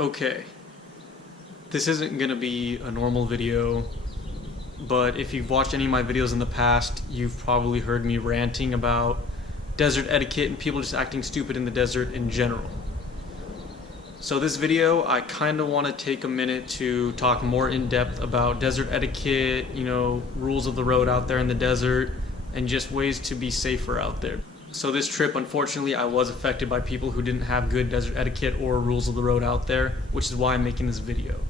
Okay, this isn't gonna be a normal video, but if you've watched any of my videos in the past, you've probably heard me ranting about desert etiquette and people just acting stupid in the desert in general. So this video, I kind of want to take a minute to talk more in depth about desert etiquette, rules of the road out there in the desert, and just ways to be safer out there. So this trip, unfortunately, I was affected by people who didn't have good desert etiquette or rules of the road out there, which is why I'm making this video.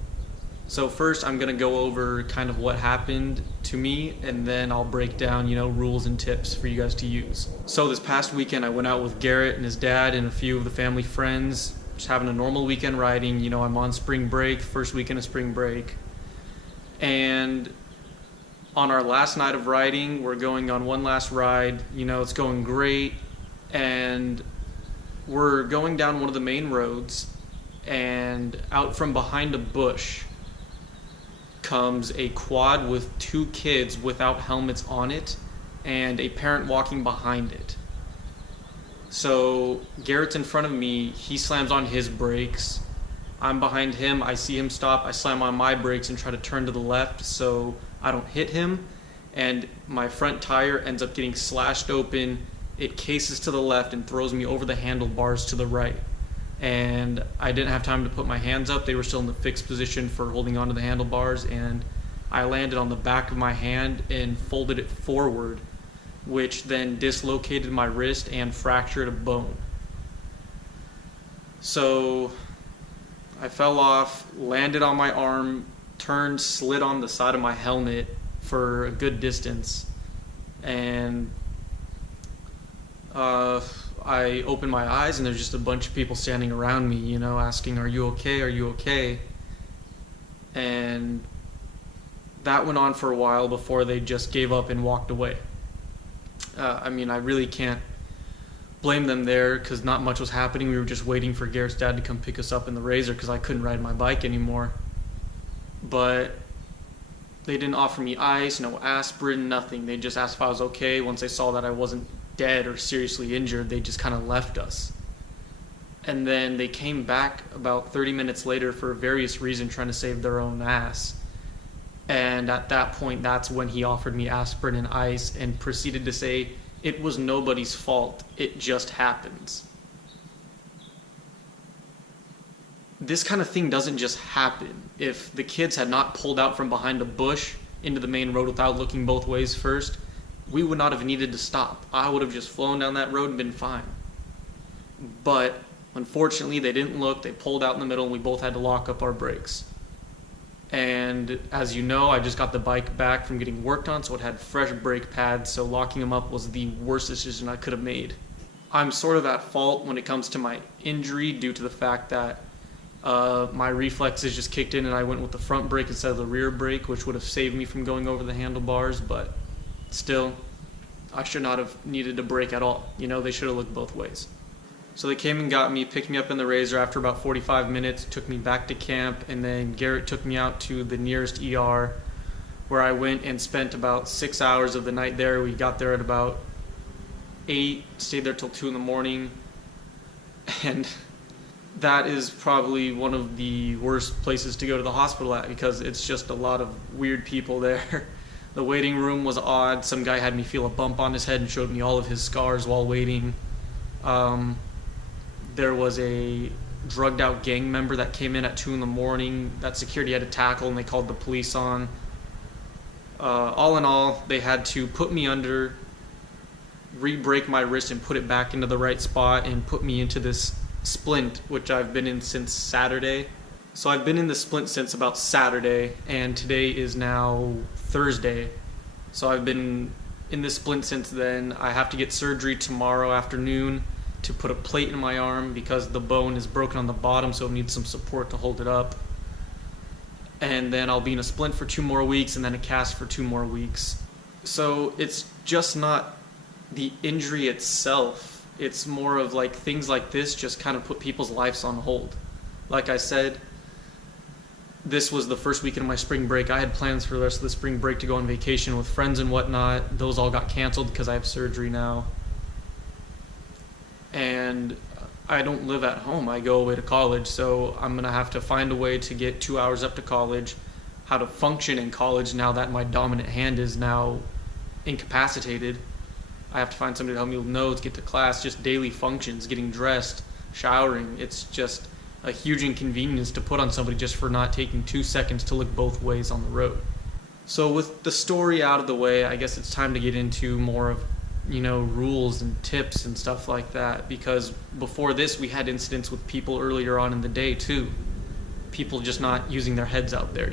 So first, I'm going to go over kind of what happened to me, and then I'll break down, rules and tips for you guys to use. So this past weekend, I went out with Garrett and his dad and a few of the family friends, just having a normal weekend riding. I'm on spring break, first weekend of spring break. And on our last night of riding, we're going on one last ride. It's going great. And we're going down one of the main roads, and out from behind a bush comes a quad with two kids without helmets on it and a parent walking behind it. So Garrett's in front of me, he slams on his brakes. I'm behind him, I see him stop, I slam on my brakes and try to turn to the left so I don't hit him, and my front tire ends up getting slashed open. It cases to the left and throws me over the handlebars to the right. And I didn't have time to put my hands up. They were still in the fixed position for holding onto the handlebars, and I landed on the back of my hand and folded it forward, which then dislocated my wrist and fractured a bone. So I fell off, landed on my arm, turned, slid on the side of my helmet for a good distance, and I opened my eyes and there's just a bunch of people standing around me, asking, "Are you okay? Are you okay?" And that went on for a while before they just gave up and walked away. I really can't blame them there because not much was happening. We were just waiting for Garrett's dad to come pick us up in the Razor because I couldn't ride my bike anymore. But they didn't offer me ice, no aspirin, nothing. They just asked if I was okay. Once they saw that I wasn't dead or seriously injured, they just kind of left us. And then they came back about 30 minutes later for various reasons, trying to save their own ass. And at that point, that's when he offered me aspirin and ice and proceeded to say it was nobody's fault, it just happens. This kind of thing doesn't just happen. If the kids had not pulled out from behind a bush into the main road without looking both ways first, we would not have needed to stop. I would have just flown down that road and been fine. But unfortunately, they didn't look. They pulled out in the middle, and we both had to lock up our brakes. And as you know, I just got the bike back from getting worked on, so it had fresh brake pads, so locking them up was the worst decision I could have made. I'm sort of at fault when it comes to my injury due to the fact that my reflexes just kicked in and I went with the front brake instead of the rear brake, which would have saved me from going over the handlebars, but still, I should not have needed to brake at all. They should have looked both ways. So they came and got me, picked me up in the Razor after about 45 minutes, took me back to camp, and then Garrett took me out to the nearest ER, where I went and spent about 6 hours of the night there. We got there at about 8, stayed there till 2 in the morning, and that is probably one of the worst places to go to the hospital at because it's just a lot of weird people there. The waiting room was odd. Some guy had me feel a bump on his head and showed me all of his scars while waiting. There was a drugged out gang member that came in at 2 in the morning that security had to tackle, and they called the police on. All in all, they had to put me under, re-break my wrist and put it back into the right spot, and put me into this splint, which I've been in since Saturday. So I've been in the splint since about Saturday, and today is now Thursday. So I've been in this splint since then. I have to get surgery tomorrow afternoon to put a plate in my arm because the bone is broken on the bottom, so it needs some support to hold it up. And then I'll be in a splint for 2 more weeks and then a cast for 2 more weeks. So it's just not the injury itself. It's more of like things like this just kind of put people's lives on hold. Like I said, this was the first weekend of my spring break. I had plans for the rest of the spring break to go on vacation with friends and whatnot. Those all got canceled because I have surgery now. And I don't live at home. I go away to college, so I'm going to have to find a way to get 2 hours up to college, how to function in college now that my dominant hand is now incapacitated. I have to find somebody to help me with notes, get to class, just daily functions, getting dressed, showering. It's just a huge inconvenience to put on somebody just for not taking 2 seconds to look both ways on the road. So with the story out of the way, I guess it's time to get into more of, rules and tips and stuff like that, because before this we had incidents with people earlier on in the day too. People just not using their heads out there,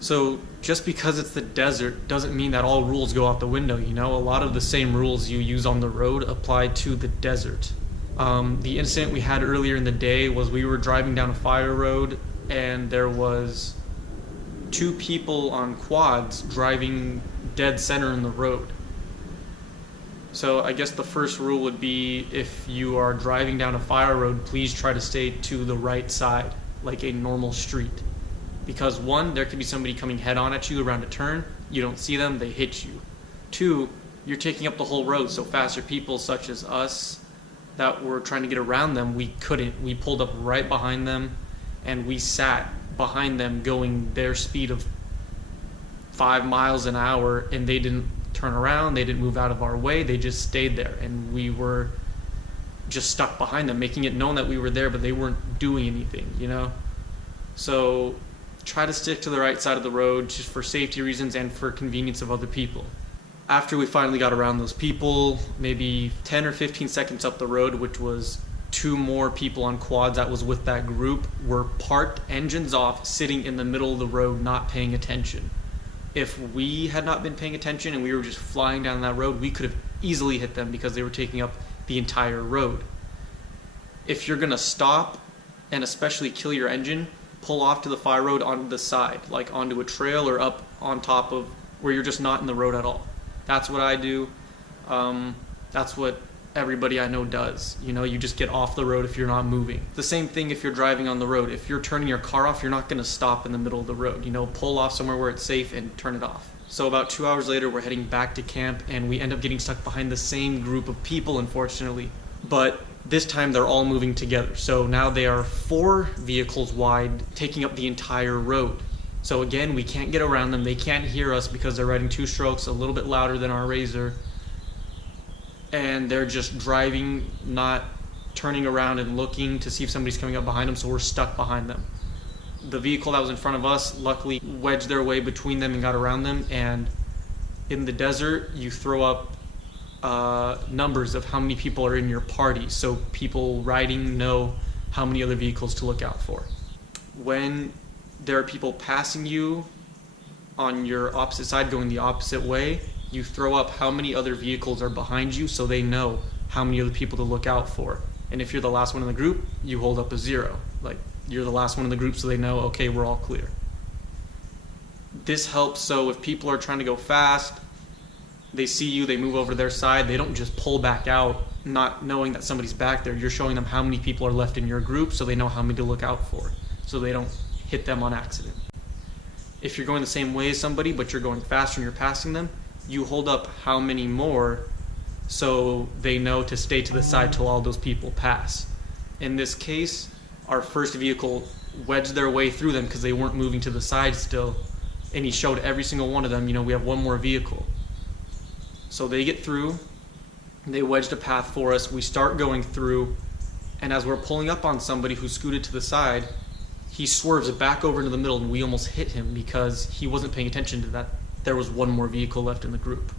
So just because it's the desert doesn't mean that all rules go out the window, A lot of the same rules you use on the road apply to the desert. The incident we had earlier in the day was we were driving down a fire road and there was 2 people on quads driving dead center in the road. So I guess the first rule would be, if you are driving down a fire road, please try to stay to the right side, like a normal street. Because 1, there could be somebody coming head on at you around a turn, you don't see them, they hit you. 2, you're taking up the whole road, so faster people such as us that were trying to get around them, we couldn't. We pulled up right behind them and we sat behind them going their speed of 5 miles an hour, and they didn't turn around, they didn't move out of our way, they just stayed there, and we were just stuck behind them, making it known that we were there, but they weren't doing anything, So try to stick to the right side of the road just for safety reasons and for convenience of other people. After we finally got around those people, maybe 10 or 15 seconds up the road, which was 2 more people on quads that was with that group, were parked, engines off, sitting in the middle of the road, not paying attention. If we had not been paying attention and we were just flying down that road, we could have easily hit them because they were taking up the entire road. If you're going to stop and especially kill your engine, pull off to the fire road onto the side, like onto a trail or up on top of where you're just not in the road at all. That's what I do. That's what everybody I know does. You just get off the road if you're not moving. The same thing if you're driving on the road. If you're turning your car off, you're not going to stop in the middle of the road. Pull off somewhere where it's safe and turn it off. So about 2 hours later, we're heading back to camp, and we end up getting stuck behind the same group of people, unfortunately. But this time they're all moving together. So now they are 4 vehicles wide, taking up the entire road. So again, we can't get around them. They can't hear us because they're riding 2 strokes, a little bit louder than our Razor. And they're just driving, not turning around and looking to see if somebody's coming up behind them, so we're stuck behind them. The vehicle that was in front of us luckily wedged their way between them and got around them, and in the desert, you throw up numbers of how many people are in your party, so people riding know how many other vehicles to look out for. When there are people passing you on your opposite side going the opposite way, you throw up how many other vehicles are behind you so they know how many other people to look out for. And if you're the last one in the group, you hold up a 0. Like, you're the last one in the group so they know, okay, we're all clear. This helps so if people are trying to go fast, they see you, they move over to their side, they don't just pull back out not knowing that somebody's back there. You're showing them how many people are left in your group so they know how many to look out for, so they don't hit them on accident. If you're going the same way as somebody but you're going faster and you're passing them, you hold up how many more so they know to stay to the side till all those people pass. In this case, our first vehicle wedged their way through them because they weren't moving to the side still, and he showed every single one of them, we have one more vehicle. So they get through, they wedged a path for us, we start going through, and as we're pulling up on somebody who scooted to the side, he swerves it back over into the middle and we almost hit him because he wasn't paying attention to that. There was one more vehicle left in the group.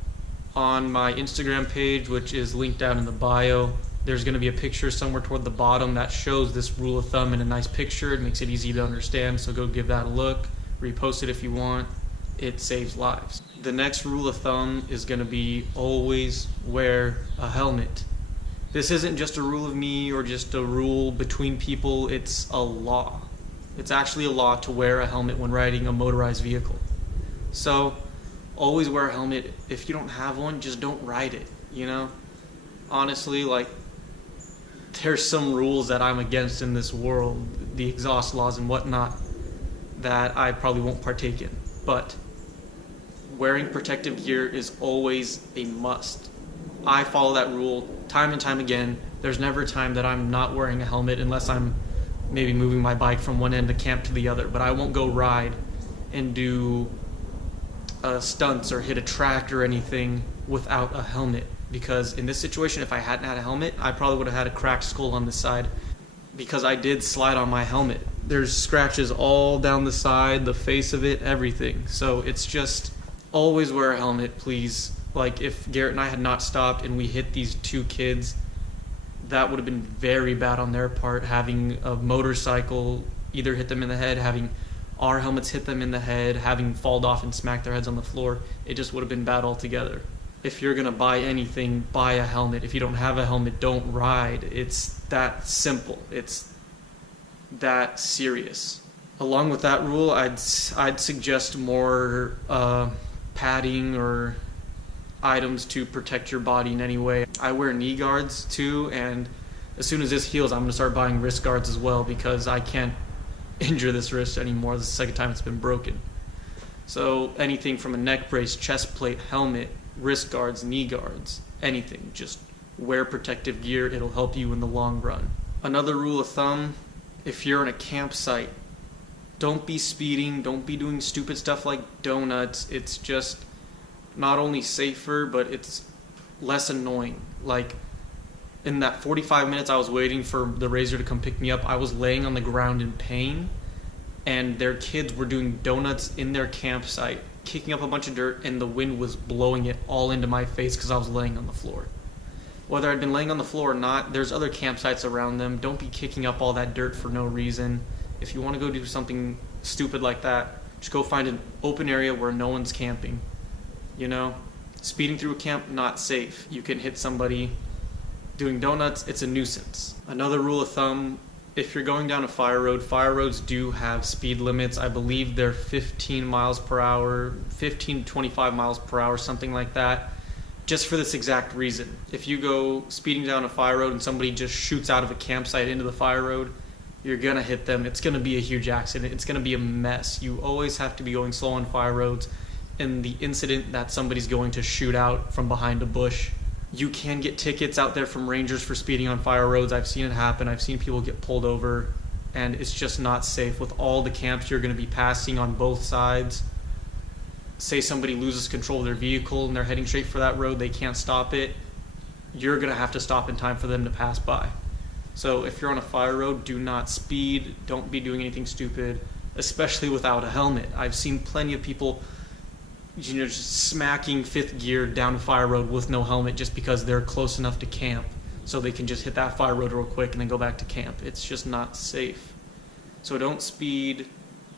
On my Instagram page, which is linked down in the bio, there's going to be a picture somewhere toward the bottom that shows this rule of thumb in a nice picture. It makes it easy to understand, so go give that a look. Repost it if you want. It saves lives. The next rule of thumb is going to be always wear a helmet. This isn't just a rule of me or just a rule between people, it's a law. It's actually a law to wear a helmet when riding a motorized vehicle. So always wear a helmet. If you don't have one, just don't ride it, Honestly, there's some rules that I'm against in this world, the exhaust laws and whatnot, that I probably won't partake in. But wearing protective gear is always a must. I follow that rule time and time again There's never a time that I'm not wearing a helmet unless I'm maybe moving my bike from one end of camp to the other. But I won't go ride and do stunts or hit a track or anything without a helmet, because in this situation, if I hadn't had a helmet, I probably would have had a cracked skull on the side, because I did slide on my helmet. There's scratches all down the side, the face of it, everything. So it's just always wear a helmet, please. Like, if Garrett and I had not stopped and we hit these two kids, that would have been very bad on their part, having a motorcycle either hit them in the head, having our helmets hit them in the head, having falled off and smacked their heads on the floor. It just would have been bad altogether. If you're going to buy anything, buy a helmet. If you don't have a helmet, don't ride. It's that simple. It's that serious. Along with that rule, I'd suggest more padding or items to protect your body in any way. I wear knee guards too, and as soon as this heals, I'm going to start buying wrist guards as well, because I can't injure this wrist anymore. This is the second time it's been broken. So anything from a neck brace, chest plate, helmet, wrist guards, knee guards, anything. Just wear protective gear. It'll help you in the long run. Another rule of thumb, if you're in a campsite, don't be speeding, don't be doing stupid stuff like donuts. It's just not only safer, but it's less annoying. Like, in that 45 minutes I was waiting for the Razor to come pick me up, I was laying on the ground in pain, and their kids were doing donuts in their campsite, kicking up a bunch of dirt, and the wind was blowing it all into my face because I was laying on the floor. Whether I'd been laying on the floor or not, there's other campsites around them. Don't be kicking up all that dirt for no reason. If you want to go do something stupid like that, just go find an open area where no one's camping. You know, speeding through a camp, not safe. You can hit somebody. Doing donuts, it's a nuisance. Another rule of thumb, if you're going down a fire roads do have speed limits. I believe they're 15 miles per hour, 15 to 25 miles per hour, something like that, just for this exact reason. If you go speeding down a fire road and somebody just shoots out of a campsite into the fire road, you're going to hit them. It's going to be a huge accident. It's going to be a mess. You always have to be going slow on fire roads. In the incident that somebody's going to shoot out from behind a bush, you can get tickets out there from rangers for speeding on fire roads. I've seen it happen. I've seen people get pulled over, and it's just not safe. With all the camps you're going to be passing on both sides, say somebody loses control of their vehicle and they're heading straight for that road, they can't stop it, you're going to have to stop in time for them to pass by. So if you're on a fire road, do not speed. Don't be doing anything stupid, especially without a helmet. I've seen plenty of people, you know, just smacking fifth gear down a fire road with no helmet just because they're close enough to camp so they can just hit that fire road real quick and then go back to camp. It's just not safe. So don't speed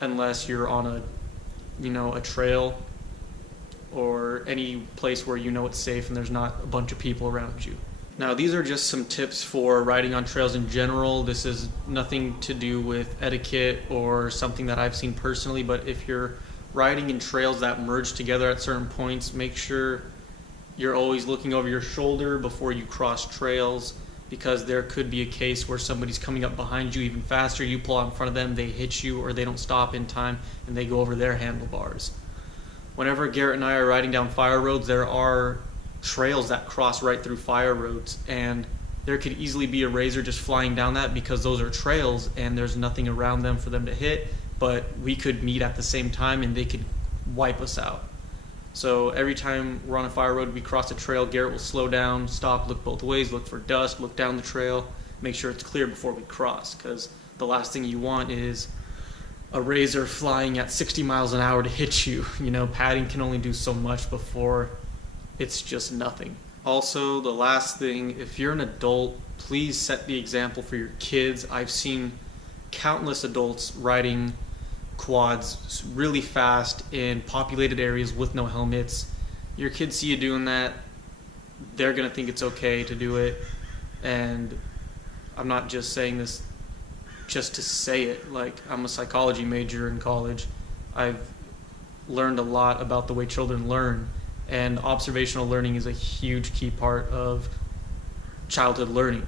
unless you're on a trail or any place where you know it's safe and there's not a bunch of people around you. Now, these are just some tips for riding on trails in general. This is nothing to do with etiquette or something that I've seen personally, but if you're riding in trails that merge together at certain points, make sure you're always looking over your shoulder before you cross trails, because there could be a case where somebody's coming up behind you even faster, you pull out in front of them, they hit you, or they don't stop in time and they go over their handlebars. Whenever Garrett and I are riding down fire roads, there are trails that cross right through fire roads, and there could easily be a Razor just flying down that because those are trails and there's nothing around them for them to hit, but we could meet at the same time and they could wipe us out. So every time we're on a fire road, we cross a trail, Garrett will slow down, stop, look both ways, look for dust, look down the trail, make sure it's clear before we cross, because the last thing you want is a Razor flying at 60 miles an hour to hit you. You know, padding can only do so much before it's just nothing. Also, the last thing, if you're an adult, please set the example for your kids. I've seen countless adults riding quads really fast in populated areas with no helmets. Your kids see you doing that, they're going to think it's okay to do it. And I'm not just saying this just to say it. Like, I'm a psychology major in college. I've learned a lot about the way children learn, and observational learning is a huge key part of childhood learning.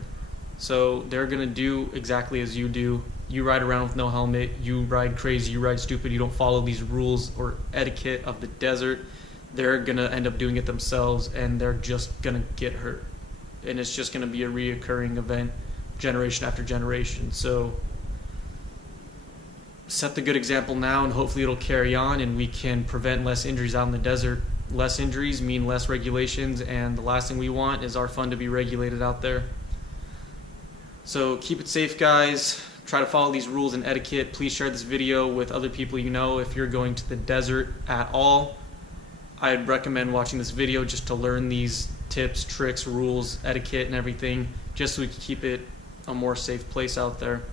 So they're going to do exactly as you do. You ride around with no helmet, you ride crazy, you ride stupid, you don't follow these rules or etiquette of the desert, they're going to end up doing it themselves and they're just going to get hurt. and it's just going to be a reoccurring event generation after generation. So set the good example now, and hopefully it'll carry on and we can prevent less injuries out in the desert. Less injuries mean less regulations, and the last thing we want is our fun to be regulated out there. So keep it safe, guys. Try to follow these rules and etiquette. Please share this video with other people you know. If you're going to the desert at all, I'd recommend watching this video just to learn these tips, tricks, rules, etiquette, and everything, just so we can keep it a more safe place out there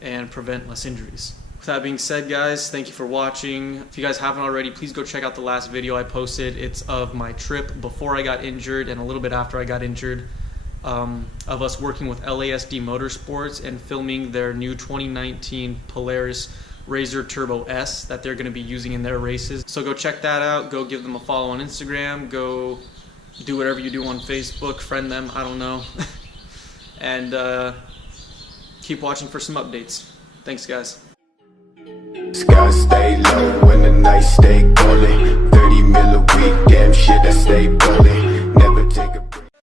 and prevent less injuries. With that being said, guys, thank you for watching. If you guys haven't already, please go check out the last video I posted. It's of my trip before I got injured and a little bit after I got injured, of us working with LASD Motorsports and filming their new 2019 Polaris Razor Turbo S that they're going to be using in their races. So go check that out. Go give them a follow on Instagram. Go do whatever you do on Facebook. Friend them. I don't know. And keep watching for some updates. Thanks, guys. Skies stay low when the nights stay golden. 30 mil a week.